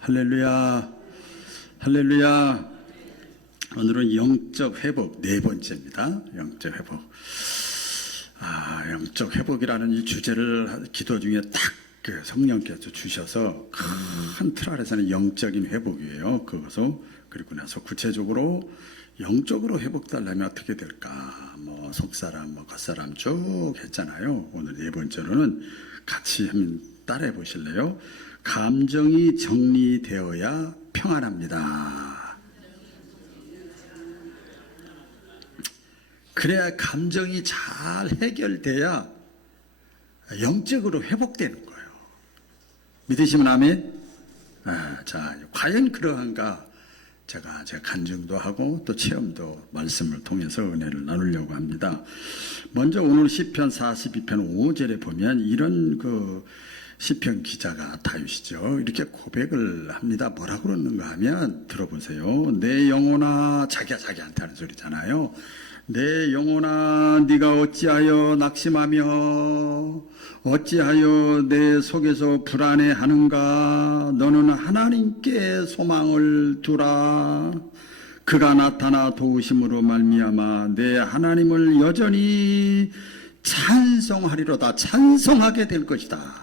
할렐루야. 할렐루야. 오늘은 영적 회복 네 번째입니다. 영적 회복. 아, 영적 회복이라는 이 주제를 기도 중에 딱 그 성령께서 주셔서 큰틀 아래서는 영적인 회복이에요. 그것을 그리고 나서 구체적으로 영적으로 회복되려면 어떻게 될까? 뭐 속사람, 뭐 겉사람 쭉 했잖아요. 오늘 네 번째로는 같이 한번 따라해 보실래요? 감정이 정리되어야 평안합니다. 그래야 감정이 잘 해결돼야 영적으로 회복되는 거예요. 믿으시면 아멘? 아, 자, 과연 그러한가? 제가 제 간증도 하고 또 체험도 말씀을 통해서 은혜를 나누려고 합니다. 먼저 오늘 시편 42편 5절에 보면 이런 그 시편 기자가 다윗이죠. 이렇게 고백을 합니다. 뭐라 그러는가 하면 들어보세요. 내 영혼아 자기야 자기한테 하는 소리잖아요. 내 영혼아 네가 어찌하여 낙심하며 어찌하여 내 속에서 불안해하는가 너는 하나님께 소망을 두라 그가 나타나 도우심으로 말미암아 내 하나님을 여전히 찬송하리로다 찬송하게 될 것이다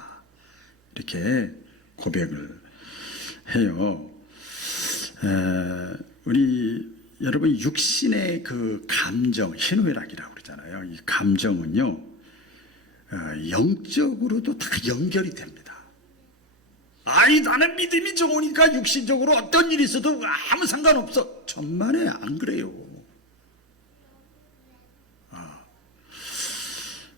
이렇게 고백을 해요. 에, 우리 여러분 육신의 그 감정 희노애락이라고 그러잖아요. 이 감정은요 어, 영적으로도 다 연결이 됩니다. 아이 나는 믿음이 좋으니까 육신적으로 어떤 일이 있어도 아무 상관없어. 천만에 안 그래요. 아,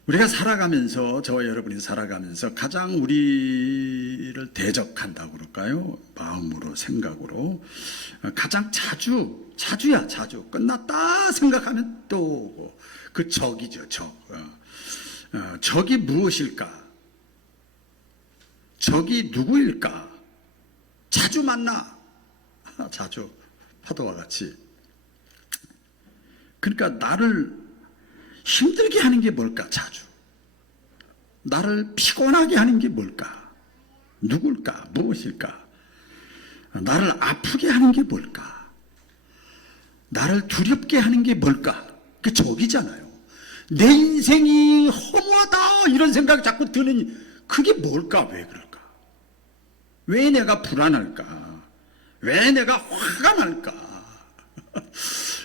우리가 살아가면서 저와 여러분이 살아가면서 가장 우리를 대적한다고 그럴까요? 마음으로 생각으로 가장 자주 자주야 자주 끝났다 생각하면 또그 적이죠 적. 어. 어, 적이 무엇일까? 적이 누구일까? 자주 만나. 자주 파도와 같이. 그러니까 나를 힘들게 하는 게 뭘까? 자주. 나를 피곤하게 하는 게 뭘까? 누굴까? 무엇일까? 나를 아프게 하는 게 뭘까? 나를 두렵게 하는 게 뭘까? 그 적이잖아요. 내 인생이 허무하다 이런 생각이 자꾸 드는 그게 뭘까? 왜 그럴까? 왜 내가 불안할까? 왜 내가 화가 날까?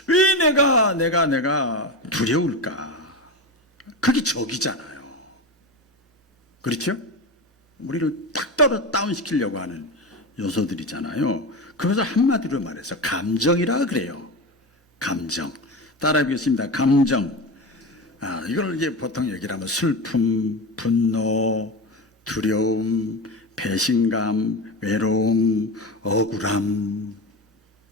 왜 내가 내가 내가 두려울까? 그게 적이잖아요. 그렇죠? 우리를 딱 떨어 다운시키려고 하는 요소들이잖아요. 그것을 한마디로 말해서 감정이라 그래요. 감정. 따라하겠습니다. 감정. 아, 이걸 이제 보통 얘기를 하면 슬픔, 분노, 두려움, 배신감, 외로움, 억울함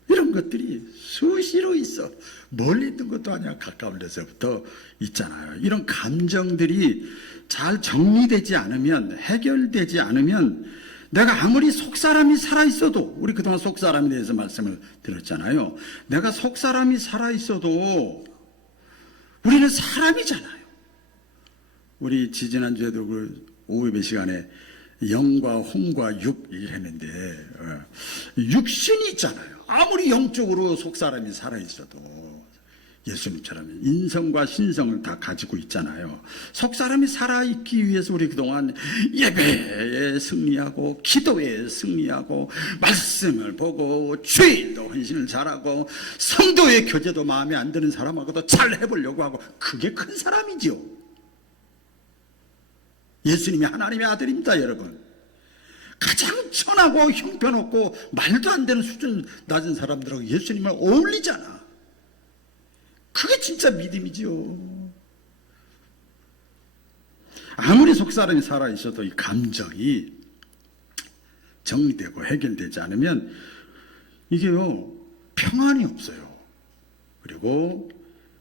이런 것들이 수시로 있어. 멀리 있는 것도 아니야. 가까운 데서부터 있잖아요. 이런 감정들이 잘 정리되지 않으면 해결되지 않으면 내가 아무리 속사람이 살아있어도 우리 그동안 속사람에 대해서 말씀을 드렸잖아요. 내가 속사람이 살아있어도 우리는 사람이잖아요. 우리 지지난주에도 그 오후 예배 시간에 영과 홍과 육 얘기했는데 어, 육신이 있잖아요. 아무리 영적으로 속사람이 살아있어도 예수님처럼 인성과 신성을 다 가지고 있잖아요. 속사람이 살아있기 위해서 우리 그동안 예배에 승리하고 기도에 승리하고 말씀을 보고 주일도 헌신을 잘하고 성도의 교제도 마음에 안 드는 사람하고도 잘 해보려고 하고 그게 큰 사람이죠. 예수님이 하나님의 아들입니다, 여러분. 가장 천하고 형편없고 말도 안 되는 수준 낮은 사람들하고 예수님을 어울리잖아. 그게 진짜 믿음이지요. 아무리 속사람이 살아있어도 이 감정이 정리되고 해결되지 않으면 이게요, 평안이 없어요. 그리고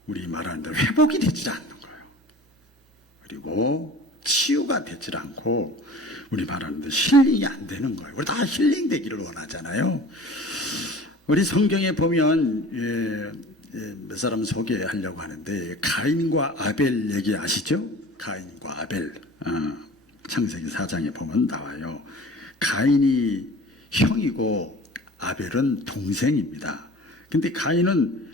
우리 말하는 대로 회복이 되지 않는 거예요. 그리고 치유가 되질 않고 우리 말하는 대로 힐링이 안 되는 거예요. 우리 다 힐링 되기를 원하잖아요. 우리 성경에 보면 예, 예, 몇 사람 소개하려고 하는데 가인과 아벨 얘기 아시죠? 가인과 아벨 어, 창세기 4장에 보면 나와요. 가인이 형이고 아벨은 동생입니다. 근데 가인은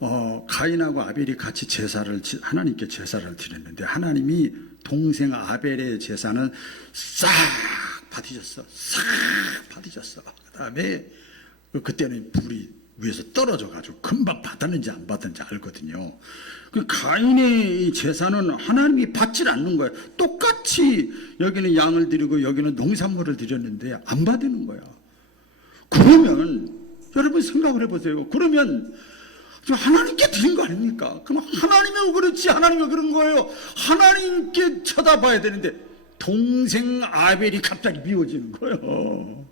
어, 가인하고 아벨이 같이 제사를 지- 하나님께 제사를 드렸는데 하나님이 동생 아벨의 제사는 싹 받으셨어. 싹 받으셨어. 그다음에 그때는 불이 위에서 떨어져 가지고 금방 받았는지 안 받았는지 알거든요. 그 가인의 이 제사는 하나님이 받질 않는 거예요. 똑같이 여기는 양을 드리고 여기는 농산물을 드렸는데 안 받는 거야. 그러면 여러분 생각을 해보세요. 그러면 저 하나님께 드린 거 아닙니까? 그럼 하나님이 그렇지 하나님이 그런 거예요. 하나님께 쳐다봐야 되는데 동생 아벨이 갑자기 미워지는 거예요.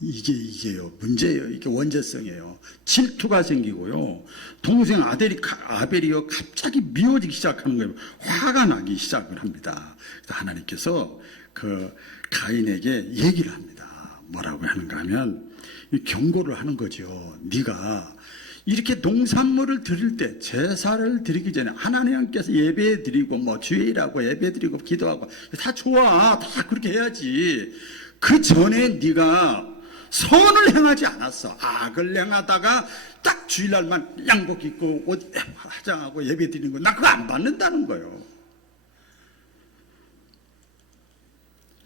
이게 이게요 문제예요. 이게 원죄성이에요. 질투가 생기고요. 동생 아델이 가- 아벨이요 갑자기 미워지기 시작하는 거예요. 화가 나기 시작을 합니다. 하나님께서 그 가인에게 얘기를 합니다. 뭐라고 하는가 하면 이 경고를 하는 거죠. 네가 이렇게 농산물을 드릴 때 제사를 드리기 전에 하나님께서 예배 드리고 뭐 주일하고 예배 드리고 기도하고 다 좋아. 다 그렇게 해야지. 그 전에 네가 선을 행하지 않았어. 악을 행하다가 딱 주일날만 양복 입고 옷 화장하고 예배 드리는 거나 그거 안 받는다는 거예요.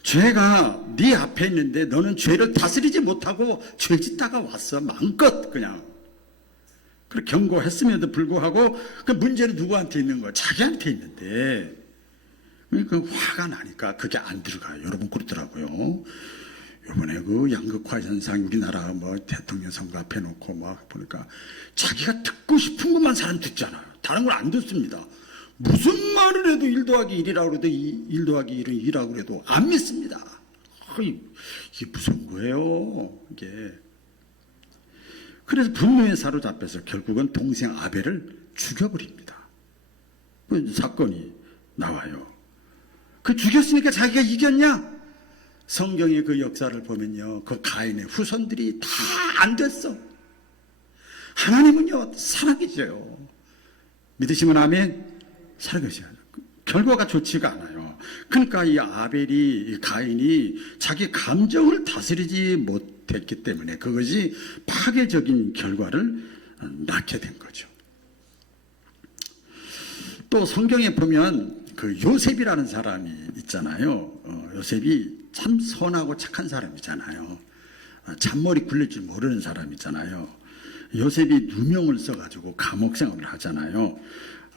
죄가 네 앞에 있는데 너는 죄를 다스리지 못하고 죄 짓다가 왔어. 마음껏 그냥 그렇게 경고했음에도 불구하고 그 문제는 누구한테 있는 거야? 자기한테 있는데 그 화가 나니까 그게 안 들어가요. 여러분 그렇더라고요. 이번에 그 양극화 현상 우리나라 뭐 대통령 선거 앞에 놓고 막 보니까 자기가 듣고 싶은 것만 사람 듣잖아요. 다른 걸 안 듣습니다. 무슨 말을 해도 1 더하기 1이라고 해도 1 더하기 1은 2라고 해도 안 믿습니다. 어이, 이게 무슨 거예요? 이게 그래서 분노에 사로잡혀서 결국은 동생 아벨을 죽여버립니다. 그 사건이 나와요. 그 죽였으니까 자기가 이겼냐? 성경의 그 역사를 보면요. 그 가인의 후손들이 다 안 됐어. 하나님은요, 살아계셔요. 믿으시면 아멘? 살아계셔요. 결과가 좋지가 않아요. 그러니까 이 아벨이, 이 가인이 자기 감정을 다스리지 못했기 때문에 그것이 파괴적인 결과를 낳게 된 거죠. 또 성경에 보면 그 요셉이라는 사람이 있잖아요. 어, 요셉이 참 선하고 착한 사람이잖아요. 어, 잔머리 굴릴 줄 모르는 사람이잖아요. 요셉이 누명을 써가지고 감옥 생활을 하잖아요.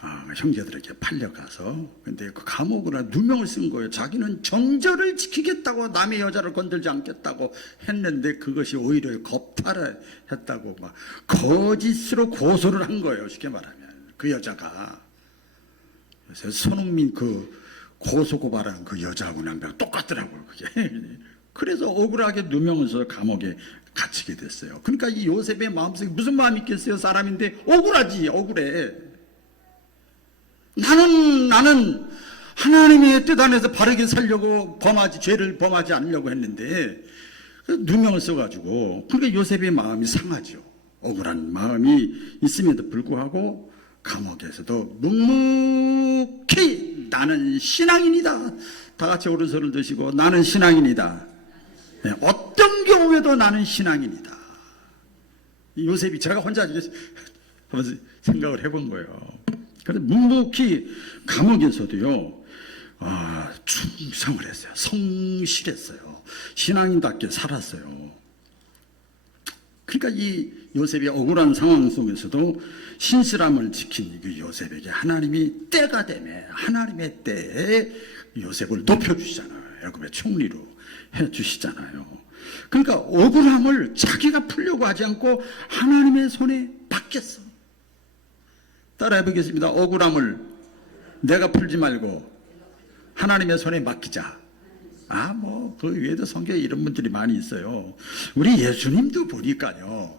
아, 형제들에게 팔려가서 근데 그 감옥으로 누명을 쓴 거예요. 자기는 정절을 지키겠다고 남의 여자를 건들지 않겠다고 했는데 그것이 오히려 겁탈을 했다고 막 거짓으로 고소를 한 거예요. 쉽게 말하면 그 여자가 그래서 손흥민 그 고소 고발하는 그 여자하고는 똑같더라고요. 그게 그래서 억울하게 누명을 써 감옥에 갇히게 됐어요. 그러니까 이 요셉의 마음속에 무슨 마음이 있겠어요? 사람인데 억울하지, 억울해. 나는 나는 하나님의 뜻 안에서 바르게 살려고 범하지 죄를 범하지 않으려고 했는데 누명을 써가지고 그러니까 요셉의 마음이 상하죠. 억울한 마음이 있음에도 불구하고 감옥에서도 묵묵히 나는 신앙인이다. 다 같이 오른손을 드시고 나는 신앙인이다. 네, 어떤 경우에도 나는 신앙인이다. 이 요셉이 제가 혼자 하면서 생각을 해본 거예요. 그래서 묵묵히 감옥에서도요, 아, 충성을 했어요. 성실했어요. 신앙인답게 살았어요. 그러니까 이 요셉이 억울한 상황 속에서도 신실함을 지킨 그 요셉에게 하나님이 때가 되면 하나님의 때에 요셉을 높여주시잖아요. 야곱의 총리로 해주시잖아요. 그러니까 억울함을 자기가 풀려고 하지 않고 하나님의 손에 맡겼어. 따라 해 보겠습니다. 억울함을 내가 풀지 말고 하나님의 손에 맡기자. 아, 뭐, 그 외에도 성경에 이런 분들이 많이 있어요. 우리 예수님도 보니까요.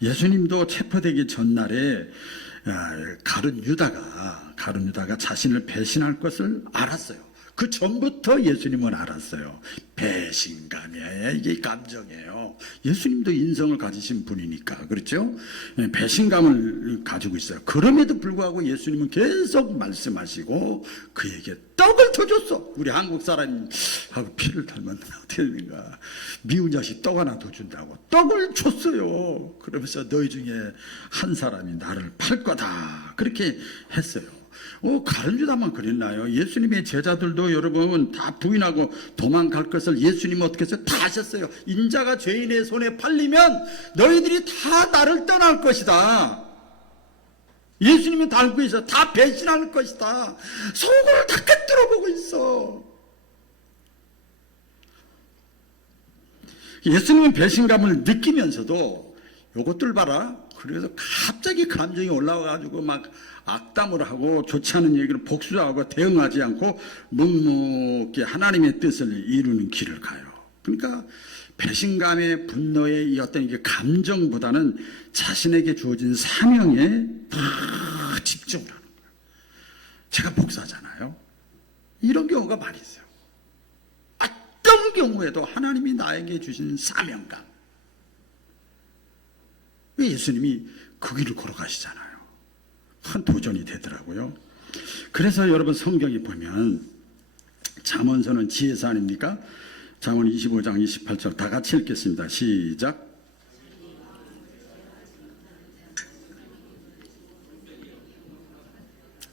예수님도 체포되기 전날에 아, 가룟 유다가, 가룟 유다가 자신을 배신할 것을 알았어요. 그 전부터 예수님은 알았어요. 배신감이에요. 이게 감정이에요. 예수님도 인성을 가지신 분이니까 그렇죠? 예, 배신감을 가지고 있어요. 그럼에도 불구하고 예수님은 계속 말씀하시고 그에게 떡을 더 줬어. 우리 한국 사람하고 피를 닮았나 어떻게 되는가? 미운 자식 떡 하나 더 준다고 떡을 줬어요. 그러면서 너희 중에 한 사람이 나를 팔 거다. 그렇게 했어요. 어, 가룟 유다만 그랬나요? 예수님의 제자들도 여러분 다 부인하고 도망갈 것을 예수님은 어떻게 했어요? 다 하셨어요. 인자가 죄인의 손에 팔리면 너희들이 다 나를 떠날 것이다. 예수님이 다 알고 있어. 다 배신할 것이다. 속을 다 꿰뚫어 보고 있어. 예수님은 배신감을 느끼면서도 요것들 봐라. 그래서 갑자기 감정이 올라와가지고 막 악담을 하고 좋지 않은 얘기를 복수하고 대응하지 않고 묵묵히 하나님의 뜻을 이루는 길을 가요. 그러니까 배신감의 분노의 이 어떤 이게 감정보다는 자신에게 주어진 사명에 다 집중을 하는 거예요. 제가 목사잖아요. 이런 경우가 많이 있어요. 어떤 경우에도 하나님이 나에게 주신 사명감. 예수님이 그 길을 걸어가시잖아요. 큰 도전이 되더라고요. 그래서 여러분 성경에 보면 잠언서는 지혜서 아닙니까? 잠언 25장 28절 다 같이 읽겠습니다. 시작.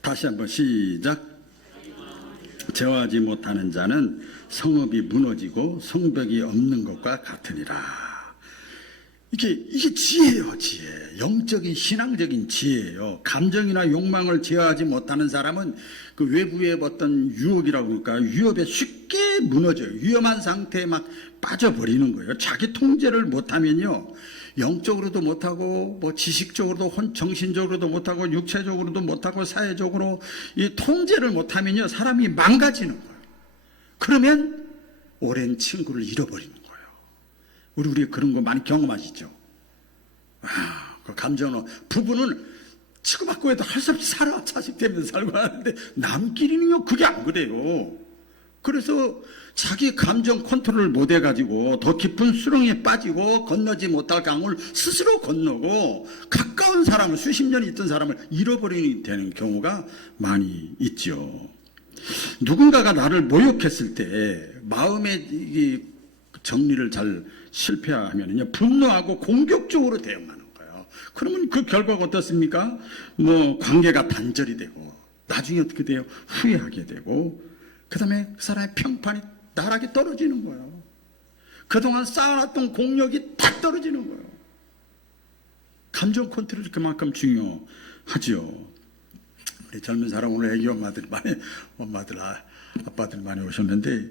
다시 한번 시작. 제어하지 못하는 자는 성읍이 무너지고 성벽이 없는 것과 같으니라. 이게 이게 지혜예요, 지혜. 영적인 신앙적인 지혜예요. 감정이나 욕망을 제어하지 못하는 사람은 그 외부의 어떤 유혹이라고 그럴까 위협에 쉽게 무너져요. 위험한 상태에 막 빠져버리는 거예요. 자기 통제를 못하면요. 영적으로도 못하고 뭐 지식적으로도 혼 정신적으로도 못하고 육체적으로도 못하고 사회적으로 이 통제를 못하면요 사람이 망가지는 거예요. 그러면 오랜 친구를 거예요. 우리 우리 그런 거 많이 경험하시죠. 아, 그 감정은 부부는 치고받고 해도 할 수 없이 살아 자식 때문에 살고 하는데 남끼리는요 그게 안 그래요. 그래서 자기 감정 컨트롤을 못 해가지고 더 깊은 수렁에 빠지고 건너지 못할 강을 스스로 건너고 가까운 사람을 수십 년 있던 사람을 잃어버리게 되는 경우가 많이 있죠. 누군가가 나를 모욕했을 때 마음의 이 정리를 잘 실패하면요 분노하고 공격적으로 대응하는 거예요. 그러면 그 결과가 어떻습니까? 뭐 관계가 단절이 되고 나중에 어떻게 돼요? 후회하게 되고 그다음에 그 사람의 평판이 나락에 떨어지는 거예요. 그동안 쌓아놨던 공력이 다 떨어지는 거예요. 감정 컨트롤이 그만큼 중요하죠. 우리 젊은 사람 오늘 애기 엄마들 많이 엄마들 아, 아빠들 많이 오셨는데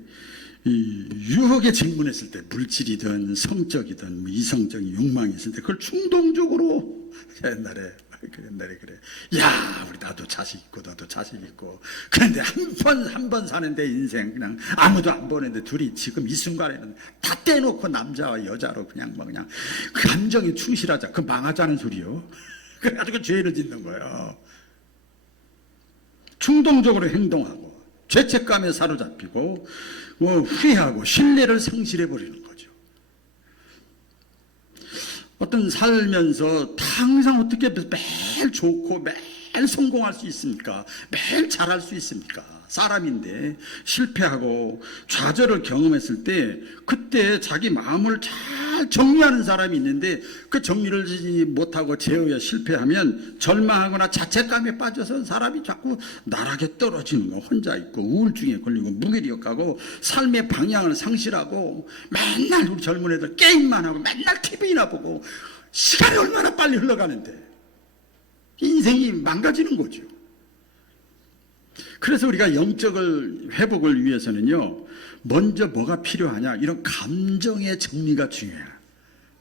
이 유혹에 직면했을 때 물질이든 성적이든 뭐 이성적인 욕망이 있을 때 그걸 충동적으로 옛날에 그 옛날에 그래. 야 우리 나도 자식 있고 너도 자식 있고. 그런데 한 번 한 번 사는데 인생 그냥 아무도 안 보는데 둘이 지금 이 순간에는 다 떼놓고 남자와 여자로 그냥 뭐 그냥 그 감정에 충실하자. 그 망하자는 소리요. 그래가지고 죄를 짓는 거예요 충동적으로 행동하고 죄책감에 사로잡히고 뭐 후회하고 신뢰를 상실해 버리는 거죠. 어떤 살면서 항상 어떻게 매일 좋고 매일 성공할 수 있습니까? 매일 잘할 수 있습니까? 사람인데 실패하고 좌절을 경험했을 때 그때 자기 마음을 잘 정리하는 사람이 있는데 그 정리를 못하고 제어에 실패하면 절망하거나 자책감에 빠져서 사람이 자꾸 나락에 떨어지는 거 혼자 있고 우울증에 걸리고 무기력하고 삶의 방향을 상실하고 맨날 우리 젊은 애들 게임만 하고 맨날 TV나 보고 시간이 얼마나 빨리 흘러가는데 인생이 망가지는 거죠. 그래서 우리가 영적을 회복을 위해서는요, 먼저 뭐가 필요하냐? 이런 감정의 정리가 중요해요.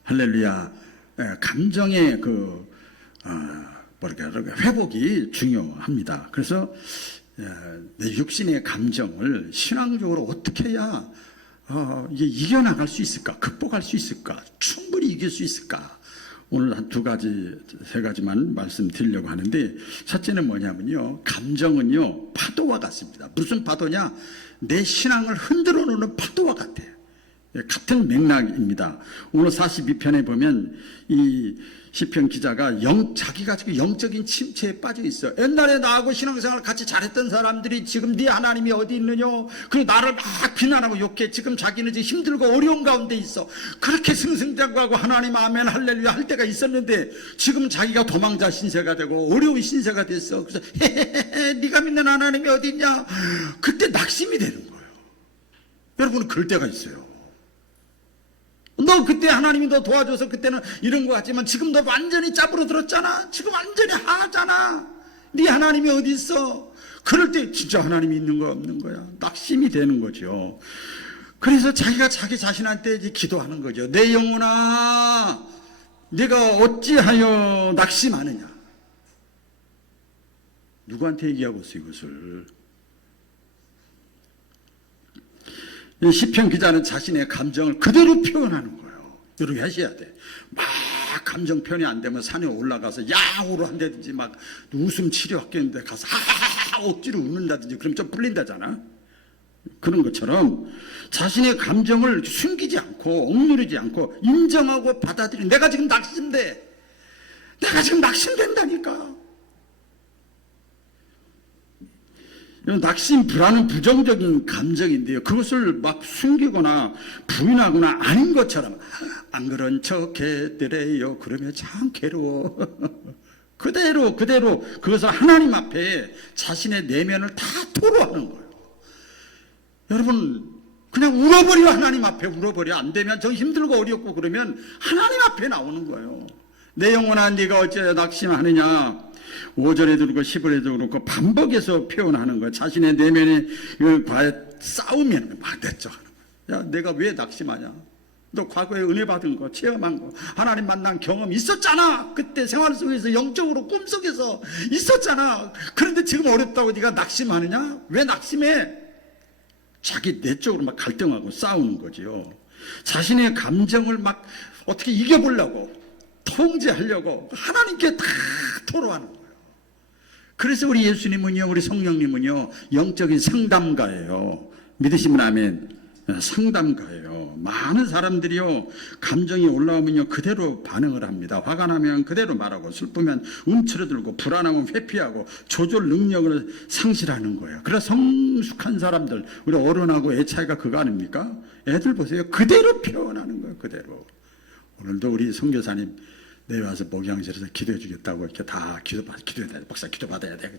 할렐루야. 예, 감정의 그, 어, 뭐랄까, 회복이 중요합니다. 그래서, 예, 내 육신의 감정을 신앙적으로 어떻게 해야, 어, 이게 이겨나갈 수 있을까? 극복할 수 있을까? 충분히 이길 수 있을까? 오늘 한 두 가지, 세 가지만 말씀드리려고 하는데 첫째는 뭐냐면요. 감정은요, 파도와 같습니다. 무슨 파도냐? 내 신앙을 흔들어 놓는 파도와 같아요. 예, 같은 맥락입니다. 오늘 42편에 보면 이 시편 기자가 영 자기가 지금 영적인 침체에 빠져 있어. 옛날에 나하고 신앙생활 같이 잘했던 사람들이 지금 네 하나님이 어디 있느냐? 그리고 나를 막 비난하고 욕해. 지금 자기는 지금 힘들고 어려운 가운데 있어. 그렇게 승승장구하고 하나님 아멘 할렐루야 할 때가 있었는데 지금 자기가 도망자 신세가 되고 어려운 신세가 됐어. 그래서 헤헤헤 네가 믿는 하나님이 어디 있냐? 그때 낙심이 되는 거예요. 여러분은 그럴 때가 있어요. 너 그때 하나님이 너 도와줘서 그때는 이런 것 같지만 지금 너 완전히 짭으로 들었잖아. 지금 완전히 하잖아. 네 하나님이 어디 있어? 그럴 때 진짜 하나님이 있는 거 없는 거야. 낙심이 되는 거죠. 그래서 자기가 자기 자신한테 이제 기도하는 거죠. 내 영혼아, 내가 어찌하여 낙심하느냐? 누구한테 얘기하고 있어 이것을? 이 시편 기자는 자신의 감정을 그대로 표현하는 거예요. 여러분 하셔야 돼. 막 감정 표현이 안 되면 산에 올라가서 야호로 한다든지 막 웃음 치료학교인데 가서 하하하 억지로 웃는다든지 그럼 좀 풀린다잖아. 그런 것처럼 자신의 감정을 숨기지 않고 억누르지 않고 인정하고 받아들이 내가 지금 낙심돼. 내가 지금 낙심된다니까. 이런 낙심, 불안은 부정적인 감정인데요. 그것을 막 숨기거나 부인하거나 아닌 것처럼 안 그런 척 해드래요. 그러면 참 괴로워. 그대로 그대로 그것을 하나님 앞에 자신의 내면을 다 토로하는 거예요. 여러분 그냥 울어버려 하나님 앞에 울어버려 안 되면 저 힘들고 어렵고 그러면 하나님 앞에 나오는 거예요. 내 영혼아 네가 어째 낙심하느냐 5절에도 그렇고 10절에도 그렇고 반복해서 표현하는 거예요. 자신의 내면에 과에 싸우면 막 됐죠. 야 내가 왜 낙심하냐? 너 과거에 은혜 받은 거, 체험한 거, 하나님 만난 경험 있었잖아. 그때 생활 속에서 영적으로 꿈 속에서 있었잖아. 그런데 지금 어렵다고 네가 낙심하느냐? 왜 낙심해? 자기 내적으로 막 갈등하고 싸우는 거지요. 자신의 감정을 막 어떻게 이겨보려고 통제하려고 하나님께 다 토로하는 거예요. 그래서 우리 예수님은요, 우리 성령님은요, 영적인 상담가예요. 믿으시면 아멘. 상담가예요. 많은 사람들이요, 감정이 올라오면요, 그대로 반응을 합니다. 화가 나면 그대로 말하고, 슬프면 움츠러들고, 불안하면 회피하고, 조절 능력을 상실하는 거예요. 그래서 성숙한 사람들, 우리 어른하고 애 차이가 그거 아닙니까? 애들 보세요. 그대로 표현하는 거예요, 그대로. 오늘도 우리 선교사님 내려와서 목양실에서 기도해 주겠다고 이렇게 다 기도 받 기도해야 돼. 목사 기도 받아야 돼.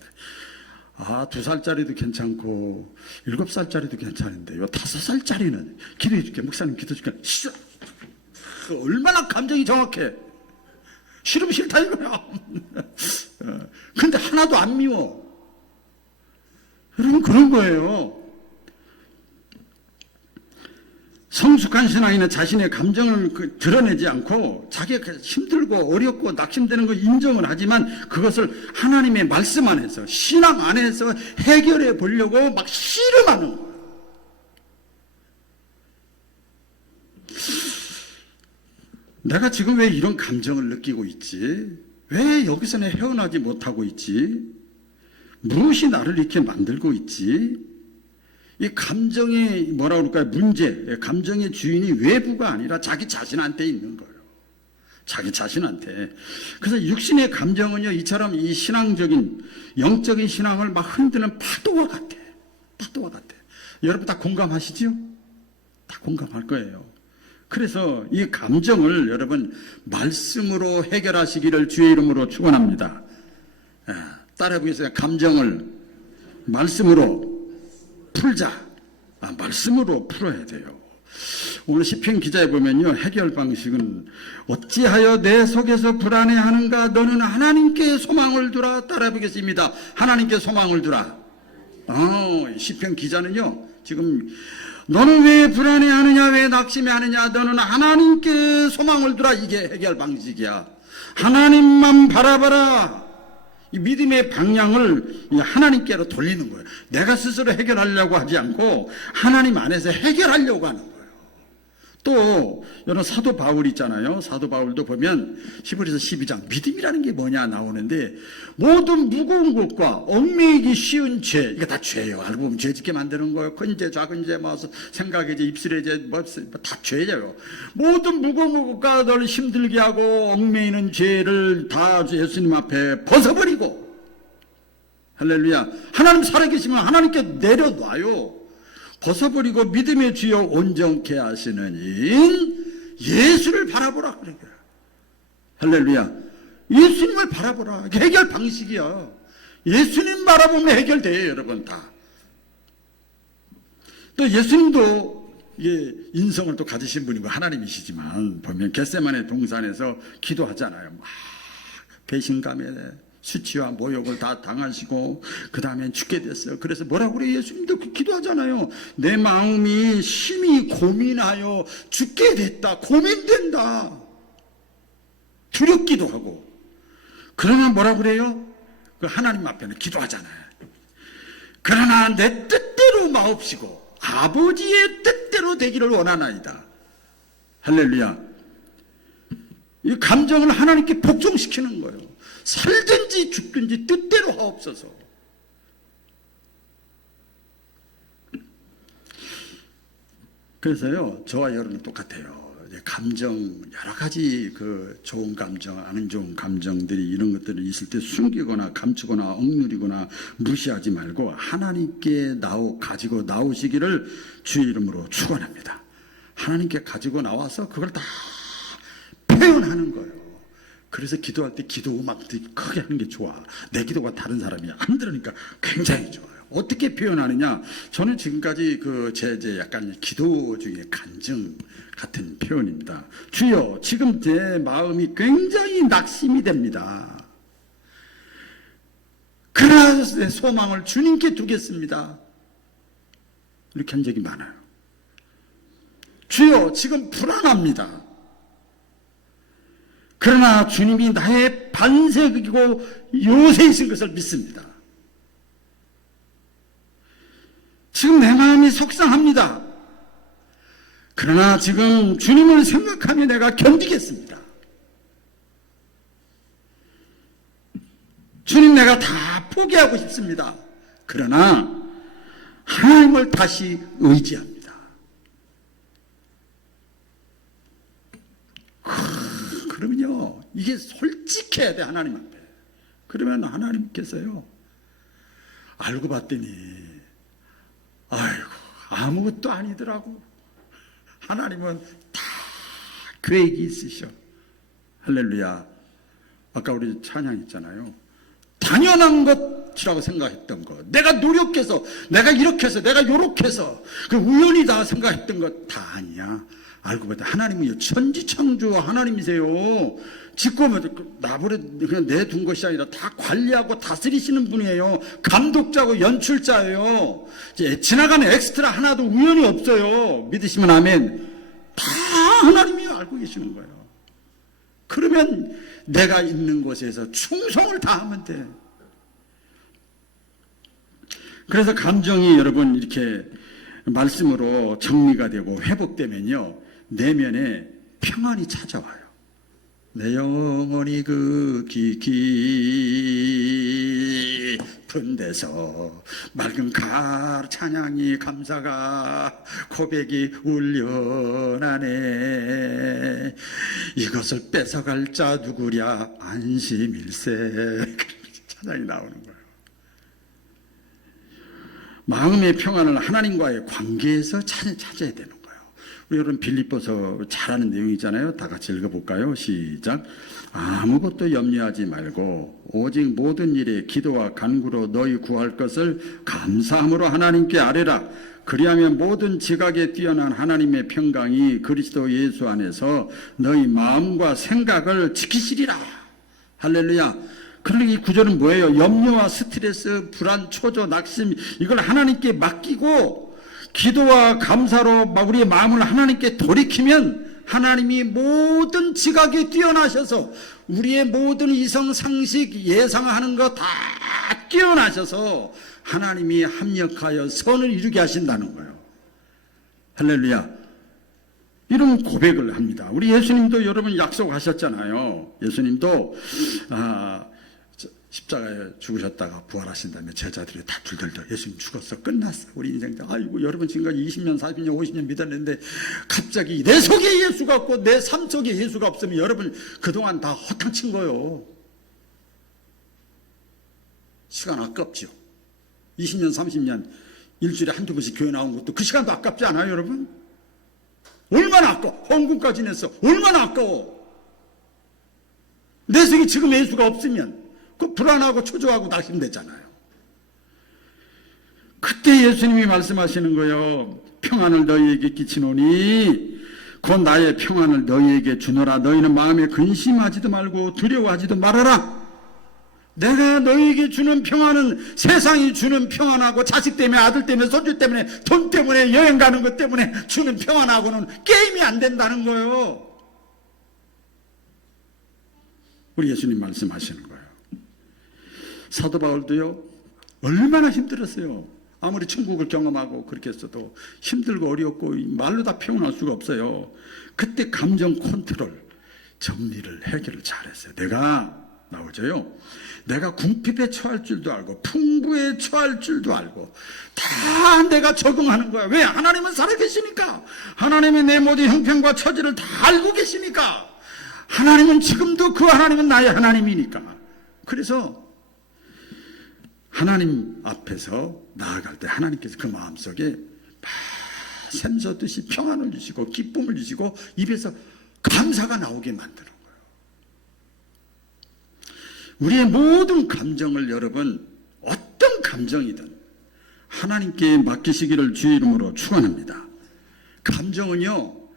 아, 두 살짜리도 괜찮고, 일곱 살짜리도 괜찮은데, 요 다섯 살짜리는 기도해 줄게. 목사님 기도해 줄게. 싫어. 그 얼마나 감정이 정확해. 싫으면 싫다 이거야. 어, 근데 하나도 안 미워. 여러분, 그런 거예요. 성숙한 신앙인은 자신의 감정을 그 드러내지 않고 자기가 힘들고 어렵고 낙심되는 걸 인정은 하지만 그것을 하나님의 말씀 안에서 신앙 안에서 해결해 보려고 막 씨름하는 거예요. 내가 지금 왜 이런 감정을 느끼고 있지? 왜 여기서는 헤어나지 못하고 있지? 무엇이 나를 이렇게 만들고 있지? 이 감정의 뭐라 그럴까요? 문제, 감정의 주인이 외부가 아니라 자기 자신한테 있는 거예요. 자기 자신한테. 그래서 육신의 감정은요, 이처럼 이 신앙적인, 영적인 신앙을 막 흔드는 파도와 같아. 파도와 같아. 여러분 다 공감하시죠? 다 공감할 거예요. 그래서 이 감정을 여러분 말씀으로 해결하시기를 주의 이름으로 축원합니다. 예, 따라해 보겠습니다. 감정을 말씀으로 풀자. 아, 말씀으로 풀어야 돼요. 오늘 시편 기자에 보면요 해결 방식은 어찌하여 내 속에서 불안해하는가? 너는 하나님께 소망을 두라 따라 보겠습니다. 하나님께 소망을 두라. 어, 시편 기자는요 지금 너는 왜 불안해하느냐 왜 낙심해하느냐? 너는 하나님께 소망을 두라. 이게 해결 방식이야. 하나님만 바라봐라 이 믿음의 방향을 하나님께로 돌리는 거예요. 내가 스스로 해결하려고 하지 않고 하나님 안에서 해결하려고 하는 거예요. 또 여러 사도 바울 있잖아요. 사도 바울도 보면 히브리서 12장 믿음이라는 게 뭐냐 나오는데 모든 무거운 것과 얽매이기 쉬운 죄 이거 다 죄예요. 알고 보면 죄짓게 만드는 거예요. 큰 죄, 작은 죄, 뭐 생각의 죄, 입술의 죄, 뭐다 죄예요. 모든 무거운 것과 널 힘들게 하고 얽매이는 죄를 다 예수님 앞에 벗어버리고 할렐루야. 하나님 살아계시면 하나님께 내려놔요. 벗어버리고 믿음의 주여 온전케 하시는 인 예수를 바라보라 그래. 할렐루야. 예수님을 바라보라. 해결 방식이야. 예수님 바라보면 해결돼요, 여러분 다. 또 예수님도 이게 인성을 또 가지신 분이고 하나님이시지만 보면 겟세만의 동산에서 기도하잖아요. 막 배신감에 수치와 모욕을 다 당하시고 그 다음에 죽게 됐어요. 그래서 뭐라고 그래 예수님도 그 기도하잖아요. 내 마음이 심히 고민하여 죽게 됐다. 고민된다. 두렵기도 하고. 그러면 뭐라 그래요? 그 하나님 앞에는 기도하잖아요. 그러나 내 뜻대로 마옵시고 아버지의 뜻대로 되기를 원하나이다. 할렐루야. 이 감정을 하나님께 복종시키는 거예요. 살든지 죽든지 뜻대로 하옵소서. 그래서요, 저와 여러분은 똑같아요. 감정, 여러 가지 그 좋은 감정, 안 좋은 감정들이 이런 것들이 있을 때 숨기거나 감추거나 억누리거나 무시하지 말고 하나님께 나오, 가지고 나오시기를 주의 이름으로 축원합니다. 하나님께 가지고 나와서 그걸 다 표현하는 거예요. 그래서 기도할 때 기도 음악도 크게 하는 게 좋아. 내 기도가 다른 사람이 안 들으니까 굉장히 좋아요. 어떻게 표현하느냐? 저는 지금까지 그제 제 약간 기도 중에 간증 같은 표현입니다. 주여, 지금 제 마음이 굉장히 낙심이 됩니다. 그러나 내 소망을 주님께 두겠습니다. 이렇게 한 적이 많아요. 주여, 지금 불안합니다. 그러나 주님이 나의 반석이고 요새이신 것을 믿습니다. 지금 내 마음이 속상합니다. 그러나 지금 주님을 생각하며 내가 견디겠습니다. 주님 내가 다 포기하고 싶습니다. 그러나 하나님을 다시 의지합니다. 그러면요, 이게 솔직해야 돼, 하나님 앞에. 그러면 하나님께서요, 알고 봤더니, 아이고, 아무것도 아니더라고. 하나님은 다 계획이 있으셔. 할렐루야. 아까 우리 찬양 있잖아요. 당연한 것이라고 생각했던 것. 내가 노력해서, 내가 이렇게 해서, 내가 요렇게 해서, 그 우연이다 생각했던 것 다 아니야. 알고 보니 하나님은 천지창조 하나님이세요. 짓고 나버려 그냥 내둔 것이 아니라 다 관리하고 다스리시는 분이에요. 감독자고 연출자예요. 지나가는 엑스트라 하나도 우연이 없어요. 믿으시면 아멘. 다 하나님이 알고 계시는 거예요. 그러면 내가 있는 곳에서 충성을 다하면 돼. 그래서 감정이 여러분 이렇게 말씀으로 정리가 되고 회복되면요. 내면에 평안이 찾아와요. 내 영혼이 그 깊 은 데서 맑은 가 찬양이 감사가 고백이 울려나네. 이것을 뺏어갈 자 누구랴 안심일세. 찬양이 나오는 거예요. 마음의 평안을 하나님과의 관계에서 찾, 찾아야 되는 여러분 빌립보서 잘하는 내용이잖아요. 다 같이 읽어볼까요? 시작. 아무것도 염려하지 말고 오직 모든 일에 기도와 간구로 너희 구할 것을 감사함으로 하나님께 아뢰라. 그리하면 모든 지각에 뛰어난 하나님의 평강이 그리스도 예수 안에서 너희 마음과 생각을 지키시리라. 할렐루야. 그러니 이 구절은 뭐예요? 염려와 스트레스, 불안, 초조, 낙심 이걸 하나님께 맡기고 기도와 감사로 우리의 마음을 하나님께 돌이키면 하나님이 모든 지각에 뛰어나셔서 우리의 모든 이성 상식 예상하는 거 다 뛰어나셔서 하나님이 합력하여 선을 이루게 하신다는 거예요. 할렐루야. 이런 고백을 합니다. 우리 예수님도 여러분 약속하셨잖아요. 예수님도 아, 저- 십자가에 죽으셨다가 부활하신 다음에 제자들이 다 둘둘둘. 예수님 죽었어. 끝났어. 우리 인생 아이고 여러분 지금까지 20년 40년 50년 믿었는데 갑자기 내 속에 예수가 없고 내 삶 속에 예수가 없으면 여러분 그동안 다 허탕친 거요. 시간 아깝죠 20년 30년 일주일에 한두 번씩 교회 나온 것도 그 시간도 아깝지 않아요 여러분? 얼마나 아까워. 헌금까지 냈어 얼마나 아까워. 내 속에 지금 예수가 없으면 그 불안하고 초조하고 낙심되잖아요. 그때 예수님이 말씀하시는 거예요. 평안을 너희에게 끼치노니 곧 나의 평안을 너희에게 주노라. 너희는 마음에 근심하지도 말고 두려워하지도 말아라. 내가 너희에게 주는 평안은 세상이 주는 평안하고 자식 때문에 아들 때문에 손주 때문에 돈 때문에 여행 가는 것 때문에 주는 평안하고는 게임이 안 된다는 거예요. 우리 예수님 말씀하시는 거예요. 사도 바울도요, 얼마나 힘들었어요. 아무리 천국을 경험하고 그렇게 했어도 힘들고 어렵고 말로 다 표현할 수가 없어요. 그때 감정 컨트롤, 정리를 해결을 잘했어요. 내가 나오죠요. 내가 궁핍에 처할 줄도 알고 풍부에 처할 줄도 알고 다 내가 적응하는 거야. 왜? 하나님은 살아계시니까. 하나님이 내 모든 형편과 처지를 다 알고 계시니까. 하나님은 지금도 그 하나님은 나의 하나님이니까. 그래서 하나님 앞에서 나아갈 때 하나님께서 그 마음속에 막 샘솟듯이 평안을 주시고 기쁨을 주시고 입에서 감사가 나오게 만드는 거예요. 우리의 모든 감정을 여러분 어떤 감정이든 하나님께 맡기시기를 주의 이름으로 축원합니다. 감정은요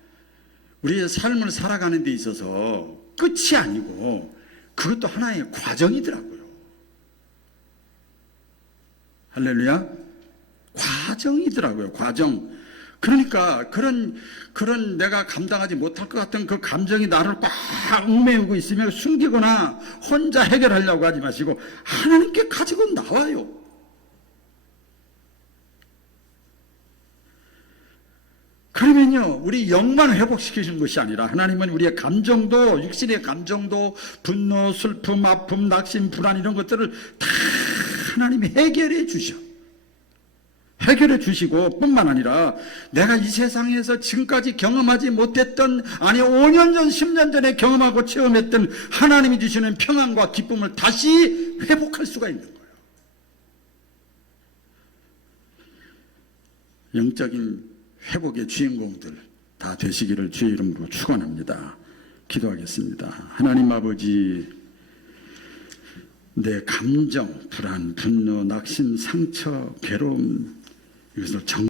우리의 삶을 살아가는 데 있어서 끝이 아니고 그것도 하나의 과정이더라고요. 할렐루야. 과정이더라고요. 과정. 그러니까 그런 그런 내가 감당하지 못할 것 같은 그 감정이 나를 꽉 얽매우고 있으면 숨기거나 혼자 해결하려고 하지 마시고 하나님께 가지고 나와요. 그러면요, 우리 영만 회복시키시는 것이 아니라 하나님은 우리의 감정도, 육신의 감정도, 분노, 슬픔, 아픔, 낙심, 불안 이런 것들을 다 하나님이 해결해 주셔. 해결해 주시고 뿐만 아니라 내가 이 세상에서 지금까지 경험하지 못했던 아니 5년 전 10년 전에 경험하고 체험했던 하나님이 주시는 평안과 기쁨을 다시 회복할 수가 있는 거예요. 영적인 회복의 주인공들 다 되시기를 주의 이름으로 축원합니다. 기도하겠습니다. 하나님 아버지 내 감정, 불안, 분노, 낙심, 상처, 괴로움 이것을 정